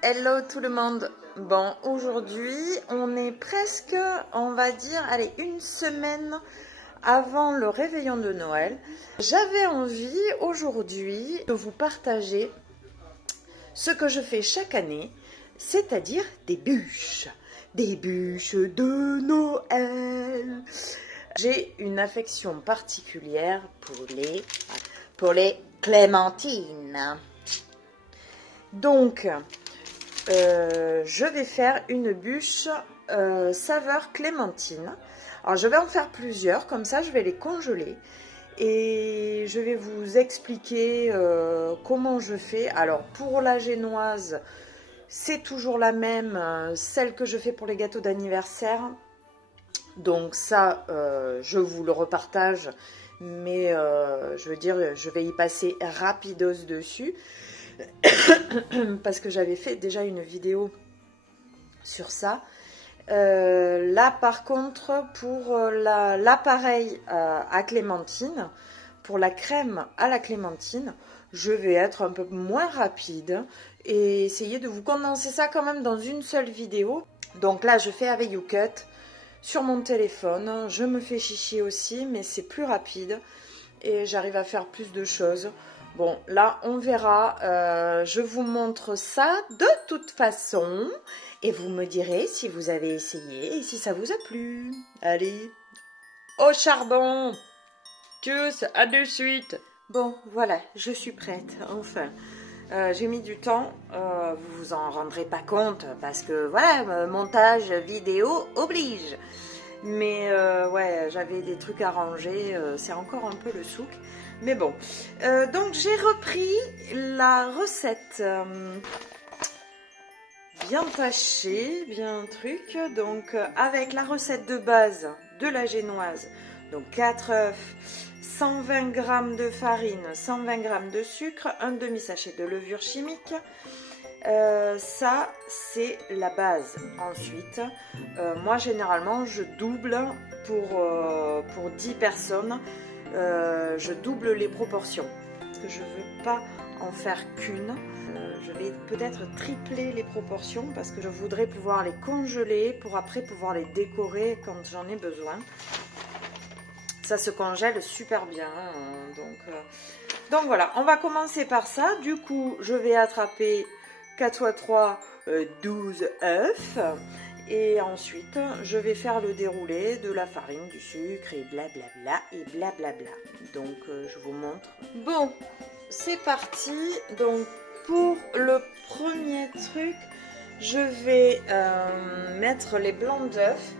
Hello tout le monde. Bon, aujourd'hui, on est presque, on va dire, allez, une semaine avant le réveillon de Noël. J'avais envie aujourd'hui de vous partager ce que je fais chaque année, c'est-à-dire des bûches de Noël. J'ai une affection particulière pour les clémentines. Donc, je vais faire une bûche saveur clémentine. Alors, je vais en faire plusieurs, comme ça, je vais les congeler. Et je vais vous expliquer comment je fais. Alors, pour la génoise, c'est toujours la même, celle que je fais pour les gâteaux d'anniversaire. Donc ça, je vous le repartage, mais je veux dire, je vais y passer rapidos dessus. Parce que j'avais fait déjà une vidéo sur ça. Là par contre pour l'appareil à clémentine, pour la crème à la clémentine, je vais être un peu moins rapide et essayer de vous condenser ça quand même dans une seule vidéo. Donc là je fais avec YouCut sur mon téléphone, je me fais chichi aussi mais c'est plus rapide et j'arrive à faire plus de choses. Bon, là, on verra. Je vous montre ça de toute façon. Et vous me direz si vous avez essayé et si ça vous a plu. Allez, au charbon. Tchuss, à de suite. Bon, voilà, je suis prête, enfin. J'ai mis du temps, vous vous en rendrez pas compte parce que voilà, montage vidéo oblige. Mais ouais, j'avais des trucs à ranger, c'est encore un peu le souk. Mais bon, donc j'ai repris la recette bien tachée, bien truc. Donc avec la recette de base de la génoise, donc 4 œufs, 120 g de farine, 120 g de sucre, un demi-sachet de levure chimique. Ça c'est la base. Ensuite moi généralement je double pour 10 personnes, je double les proportions parce que je veux pas en faire qu'une. Je vais peut-être tripler les proportions parce que je voudrais pouvoir les congeler pour après pouvoir les décorer quand j'en ai besoin. Ça se congèle super bien, donc voilà, on va commencer par ça. Du coup je vais attraper 4 x 3, 12 œufs. Et ensuite, je vais faire le déroulé de la farine, du sucre et blablabla et blablabla. Donc, je vous montre. Bon, c'est parti. Donc, pour le premier truc, je vais mettre les blancs d'œufs.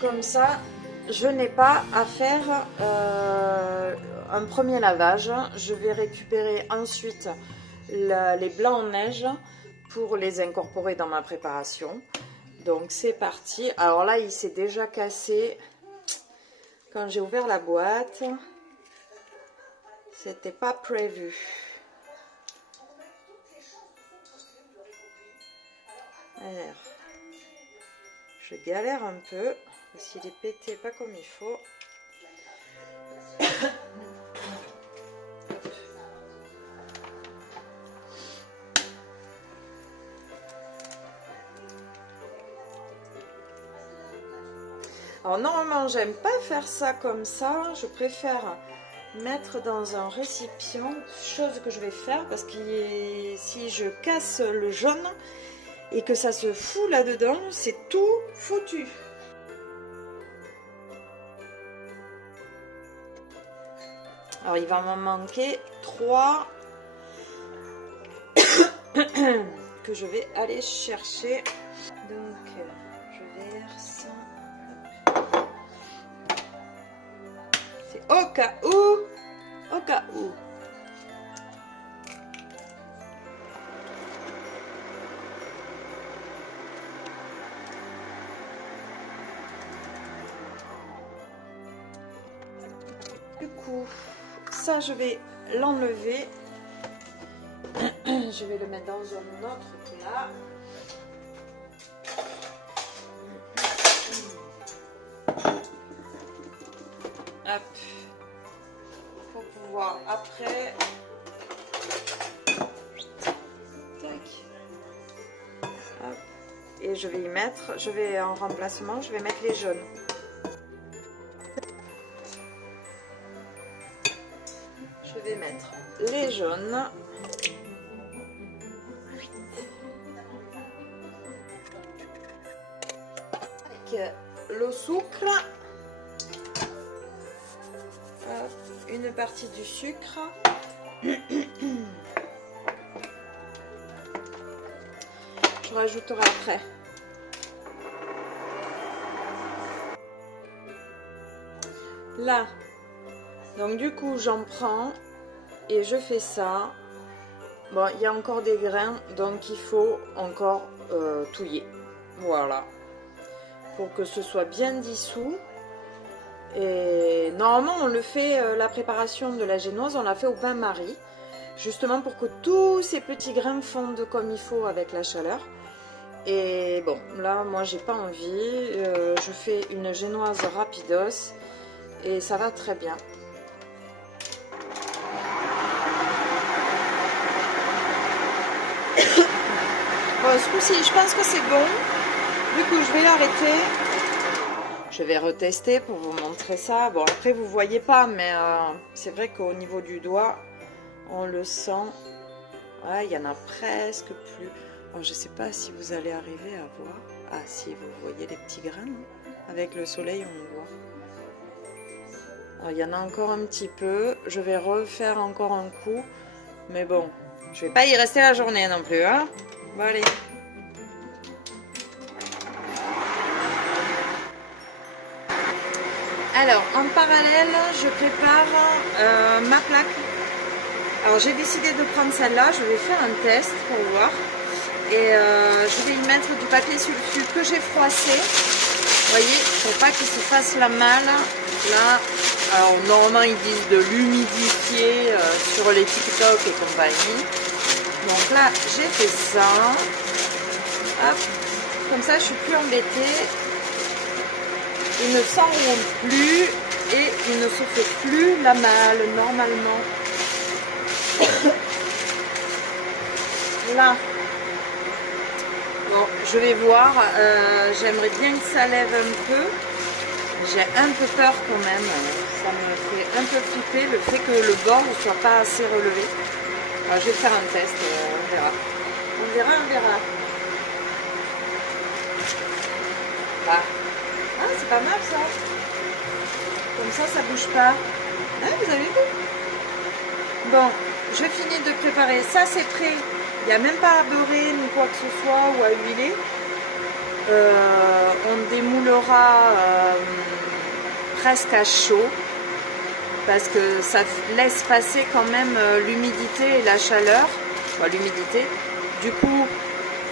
Comme ça, je n'ai pas à faire un premier lavage. Je vais récupérer ensuite les blancs en neige pour les incorporer dans ma préparation. Donc c'est parti. Alors là, il s'est déjà cassé quand j'ai ouvert la boîte. C'était pas prévu. Alors, je galère un peu parce qu'il est pété pas comme il faut. Alors normalement j'aime pas faire ça comme ça, je préfère mettre dans un récipient, chose que je vais faire parce que si je casse le jaune et que ça se fout là-dedans, c'est tout foutu. Alors il va m'en manquer 3 que je vais aller chercher. Donc je verse. C'est au cas où. Au cas où. Du coup, ça je vais l'enlever. Je vais le mettre dans un autre plat. Hop. Pour pouvoir après je vais y mettre, je vais en remplacement, je vais mettre les jaunes. Je vais mettre les jaunes. Avec le sucre. Une partie du sucre. Je rajouterai après. Là, donc du coup j'en prends et je fais ça. Bon, il y a encore des grains, donc il faut encore touiller. Voilà, pour que ce soit bien dissous. Et normalement on le fait, la préparation de la génoise, on l'a fait au bain-marie, justement pour que tous ces petits grains fondent comme il faut avec la chaleur. Et bon, là moi j'ai pas envie, je fais une génoise rapidos et ça va très bien. Bon, ce coup-ci je pense que c'est bon, du coup je vais l'arrêter. Je vais retester pour vous montrer ça. Bon, après, vous voyez pas, mais c'est vrai qu'au niveau du doigt, on le sent. Ouais, il y en a presque plus. Bon, je sais pas si vous allez arriver à voir. Ah, si, vous voyez les petits grains. Hein. Avec le soleil, on le voit. Alors, il y en a encore un petit peu. Je vais refaire encore un coup. Mais bon, je vais pas y rester la journée non plus. Hein. Bon, allez. Alors, en parallèle, je prépare ma plaque. Alors, j'ai décidé de prendre celle-là. Je vais faire un test pour voir. Et je vais y mettre du papier sulfure que j'ai froissé. Vous voyez, pour pas qu'il se fasse la malle. Là, alors normalement, ils disent de l'humidifier sur les TikTok et compagnie. Donc là, j'ai fait ça. Hop, comme ça, je suis plus embêtée. Il ne s'enroule plus et il ne se fait plus la malle normalement. Là, bon, je vais voir. J'aimerais bien que ça lève un peu. J'ai un peu peur quand même. Ça me fait un peu flipper le fait que le bord ne soit pas assez relevé. Alors, je vais faire un test. On verra. On verra, on verra. Voilà. Ah, c'est pas mal ça. Comme ça bouge pas. Ah, vous avez vu? Bon, je finis de préparer. Ça, c'est prêt. Il n'y a même pas à beurrer ni quoi que ce soit ou à huiler. On démoulera presque à chaud parce que ça laisse passer quand même l'humidité et la chaleur. Bon, l'humidité. Du coup,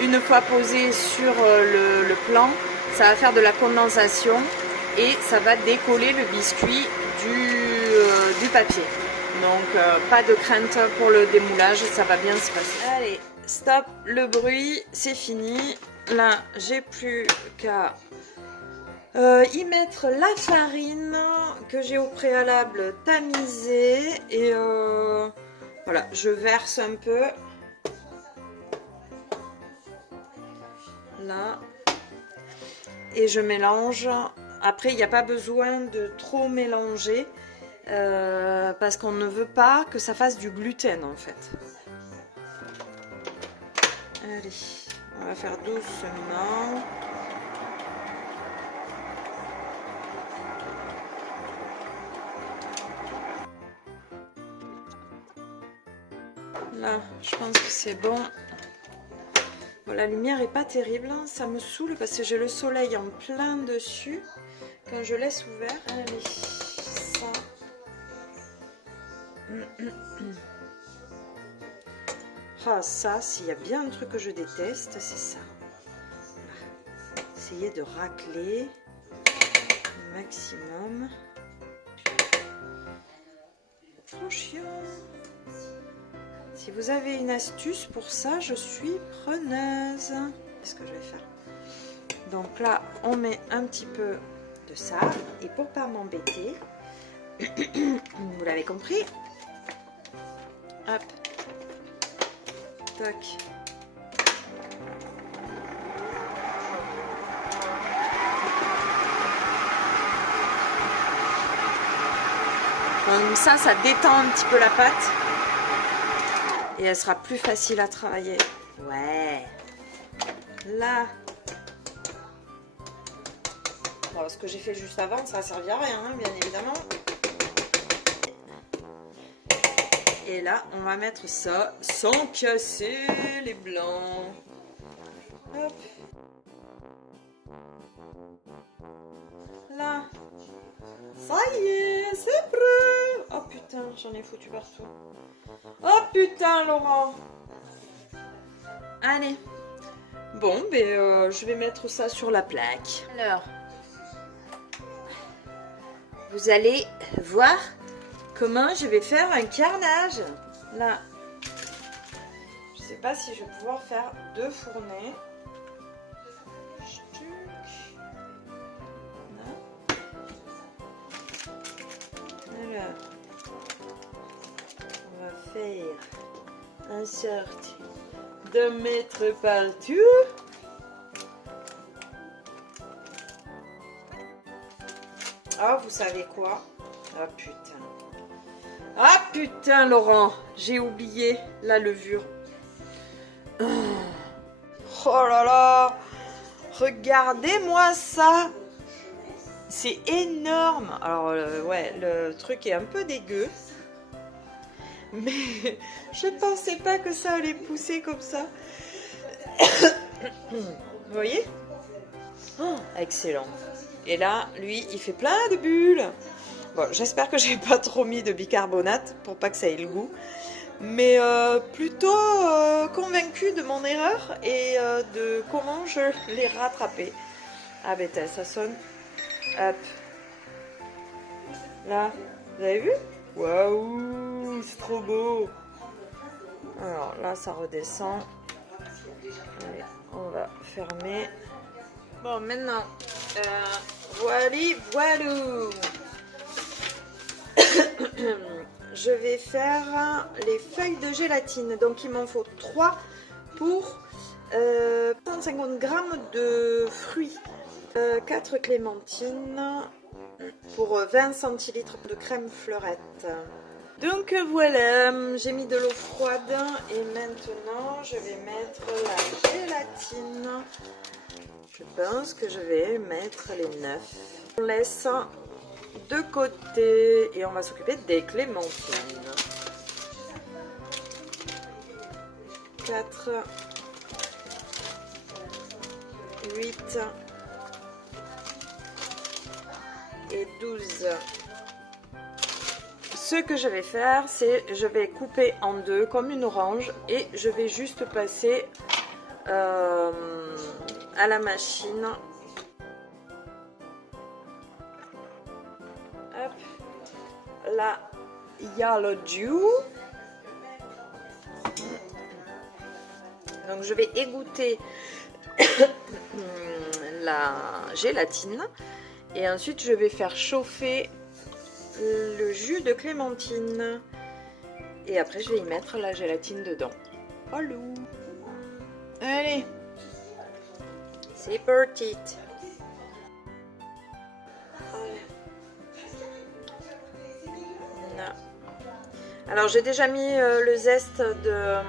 une fois posé sur le plan, ça va faire de la condensation et ça va décoller le biscuit du papier. Donc pas de crainte pour le démoulage, ça va bien se passer. Allez, stop le bruit, c'est fini. Là, j'ai plus qu'à y mettre la farine que j'ai au préalable tamisée. Et voilà, je verse un peu. Là. Et je mélange. Après, il n'y a pas besoin de trop mélanger parce qu'on ne veut pas que ça fasse du gluten en fait. Allez, on va faire doucement. Là, je pense que c'est bon. Bon, la lumière est pas terrible, hein. Ça me saoule parce que j'ai le soleil en plein dessus. Quand je laisse ouvert, allez, ça. Ah, ça, s'il y a bien un truc que je déteste, c'est ça. Essayez de racler au maximum. Trop chiant. Si vous avez une astuce pour ça, je suis preneuse. Qu'est-ce que je vais faire? Donc là, on met un petit peu de ça. Et pour pas m'embêter, vous l'avez compris. Hop. Tac. Comme ça détend un petit peu la pâte. Et elle sera plus facile à travailler. Ouais. Là. Alors, ce que j'ai fait juste avant, ça a servi à rien, hein, bien évidemment. Et là, on va mettre ça sans casser les blancs. Hop. Là. Ça y est, c'est prêt. Oh putain, j'en ai foutu partout. Oh putain, Laurent. Allez. Bon, ben, je vais mettre ça sur la plaque. Alors, vous allez voir comment je vais faire un carnage. Là. Je sais pas si je vais pouvoir faire 2 fournées. Alors, on va faire en sorte de mettre partout. Ah, vous savez quoi? Ah putain. Ah putain, Laurent, j'ai oublié la levure. Oh là là, regardez-moi ça. C'est énorme. Alors ouais, le truc est un peu dégueu. Mais je pensais pas que ça allait pousser comme ça. Vous voyez? Oh, excellent. Et là, lui, il fait plein de bulles. Bon, j'espère que j'ai pas trop mis de bicarbonate pour pas que ça ait le goût. Mais plutôt convaincue de mon erreur et de comment je l'ai rattrapé. Ah ben ça sonne. Hop. Là, vous avez vu? Waouh, c'est trop beau. Alors là, ça redescend. Allez, on va fermer. Bon, maintenant, voilou. Je vais faire les feuilles de gélatine. Donc, il m'en faut 3 pour 150 g de fruits. 4 clémentines pour 20 centilitres de crème fleurette. Donc voilà, j'ai mis de l'eau froide et maintenant je vais mettre la gélatine. Je pense que je vais mettre les 9. On laisse de côté et on va s'occuper des clémentines. 4, 8 et 12. Ce que je vais faire, c'est je vais couper en 2 comme une orange et je vais juste passer à la machine. Hop. Là, il y a le jus. Donc je vais égoutter la gélatine et ensuite je vais faire chauffer le jus de clémentine et après je vais y mettre la gélatine dedans. Allô. Allez, c'est parti. Alors j'ai déjà mis le zeste de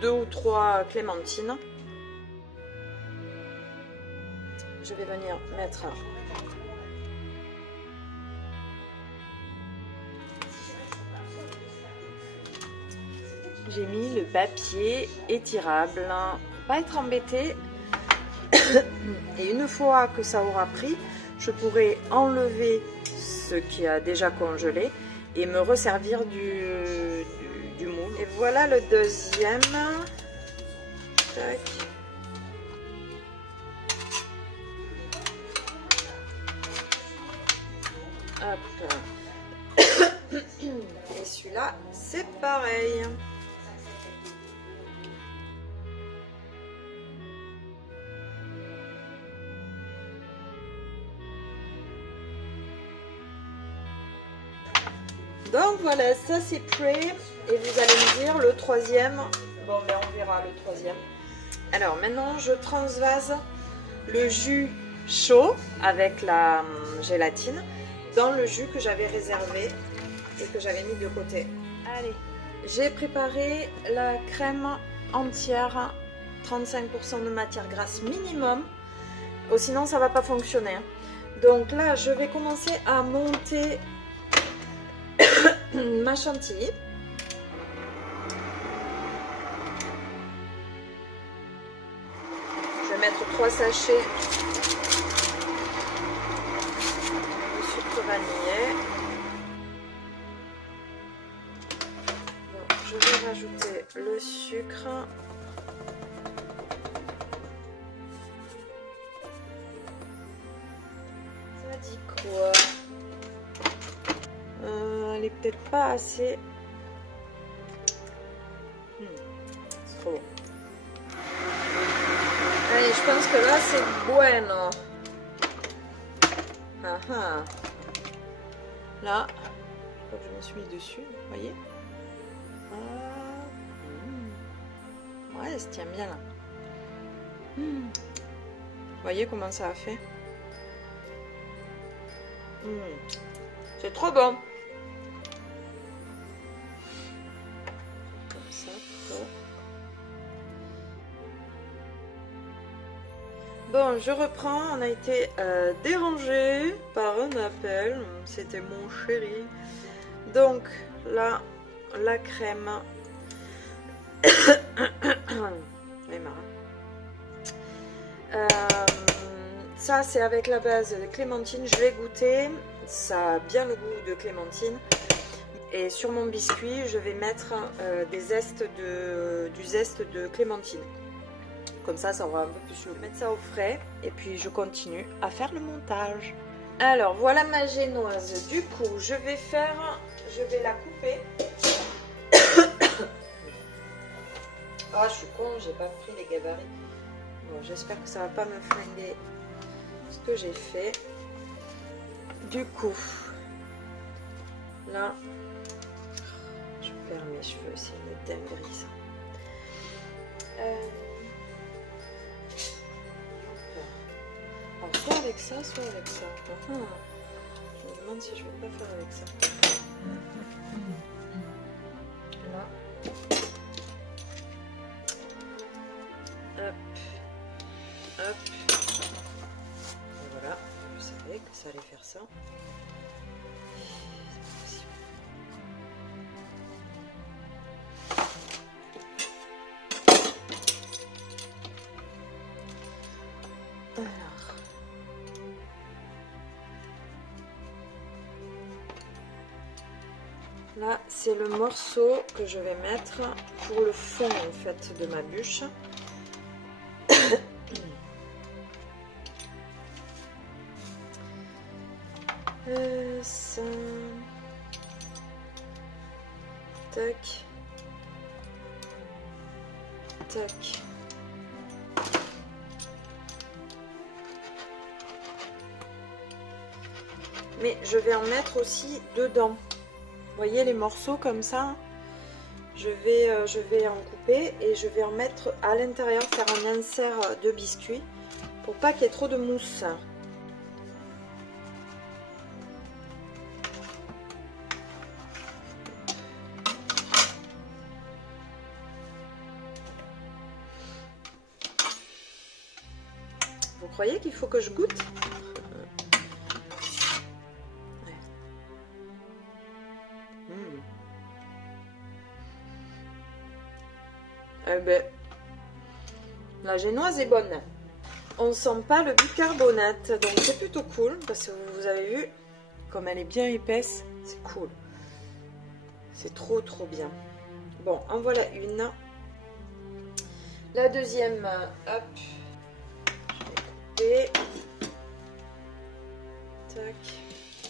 2 ou 3 clémentines. Je vais venir mettre j'ai mis le papier étirable pour pas être embêtée. Et une fois que ça aura pris, je pourrai enlever ce qui a déjà congelé et me resservir du moule. Et voilà le deuxième. Tac. Hop. Et celui-là, c'est pareil. Donc voilà, ça c'est prêt. Et vous allez me dire le troisième. Bon, ben on verra le troisième. Alors maintenant, je transvase le jus chaud avec la gélatine dans le jus que j'avais réservé et que j'avais mis de côté. Allez, j'ai préparé la crème entière, 35% de matière grasse minimum, sinon ça va pas fonctionner. Donc là, je vais commencer à monter ma chantilly. Je vais mettre 3 sachets de sucre vanillé. Bon, je vais rajouter le sucre. Ça dit quoi? Elle est peut-être pas assez. C'est trop bon. Allez, je pense que là c'est bueno. Ah ah. Là, je crois que je me suis mis dessus, vous voyez? Ah. Ouais, elle se tient bien là. Vous voyez comment ça a fait? C'est trop bon. Comme ça, plutôt. Bon, je reprends. On a été dérangé par un appel. C'était mon chéri. Donc là, la crème. Ça, c'est avec la base de clémentine. Je l'ai goûté. Ça a bien le goût de clémentine. Et sur mon biscuit, je vais mettre du zeste de clémentine. Comme ça aura un peu plus chaud. Je vais mettre ça au frais et puis je continue à faire le montage. Alors voilà ma génoise. Du coup, je vais la couper. Ah, je suis con, j'ai pas pris les gabarits. Bon, j'espère que ça va pas me flinguer ce que j'ai fait. Du coup, là, je perds mes cheveux, c'est une dinguerie ça. Alors, soit avec ça, soit avec ça. Je me demande si je vais pas faire avec ça. Là. Hop. Hop. Voilà, je savais que ça allait faire ça. Là, c'est le morceau que je vais mettre pour le fond en fait de ma bûche. Ça. Tac. Tac. Mais je vais en mettre aussi dedans. Vous voyez les morceaux comme ça, je vais en couper et je vais en mettre à l'intérieur, faire un insert de biscuit pour pas qu'il y ait trop de mousse. Vous croyez qu'il faut que je goûte? Eh ben, la génoise est bonne. On sent pas le bicarbonate, donc c'est plutôt cool parce que vous avez vu comme elle est bien épaisse, c'est cool. C'est trop bien. Bon, en voilà une. La deuxième, hop, je vais couper. Tac.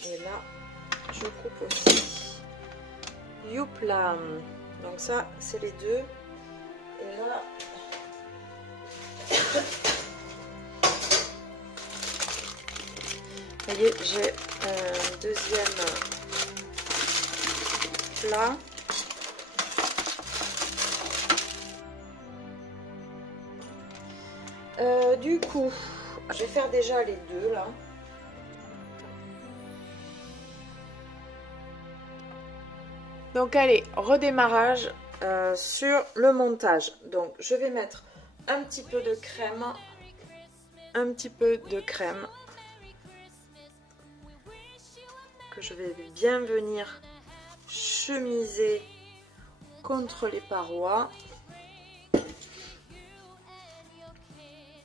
Et là, je coupe aussi. Youpla. Donc ça, c'est les deux. Et là, vous voyez, j'ai un deuxième plat. Du coup, je vais faire déjà les deux là. Donc allez, redémarrage sur le montage. Donc je vais mettre un petit peu de crème. Un petit peu de crème. Que je vais bien venir chemiser contre les parois.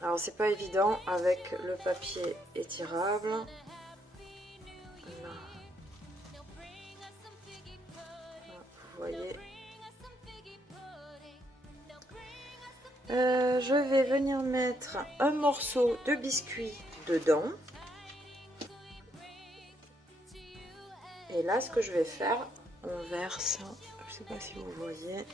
Alors c'est pas évident avec le papier étirable. Là. Vous voyez. Je vais venir mettre un morceau de biscuit dedans. Et là, ce que je vais faire, on verse, je sais pas si vous voyez.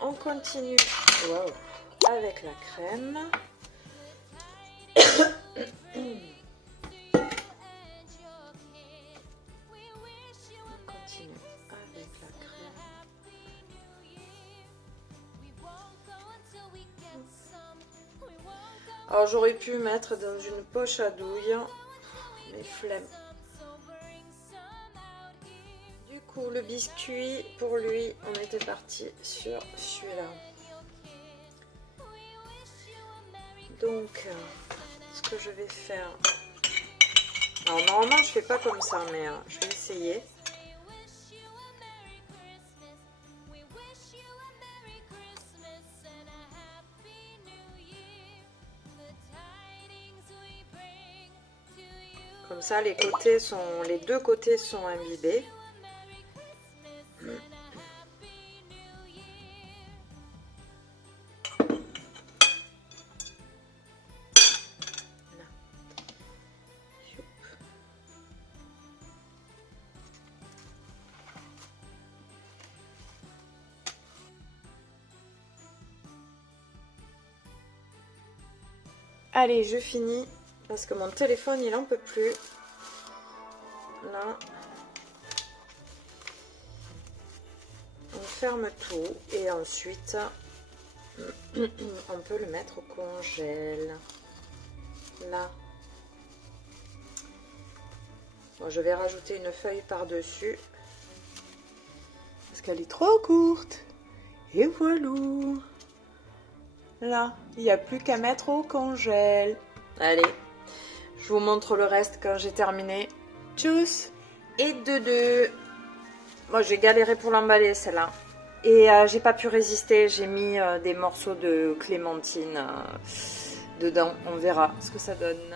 On continue avec la crème. Alors j'aurais pu mettre dans une poche à douille, mais flemme. Du coup le biscuit, pour lui, on était parti sur celui-là. Donc ce que je vais faire, alors normalement je fais pas comme ça, mais je vais essayer. Comme ça, les deux côtés sont imbibés. Allez, je finis parce que mon téléphone il en peut plus. Là, on ferme tout et ensuite on peut le mettre au congèle. Là, bon, je vais rajouter une feuille par-dessus parce qu'elle est trop courte. Et voilà. Là, il n'y a plus qu'à mettre au congèle. Allez, je vous montre le reste quand j'ai terminé. Tchuss. Et deux. Moi, j'ai galéré pour l'emballer, celle-là. Et j'ai pas pu résister. J'ai mis des morceaux de clémentine dedans. On verra ce que ça donne.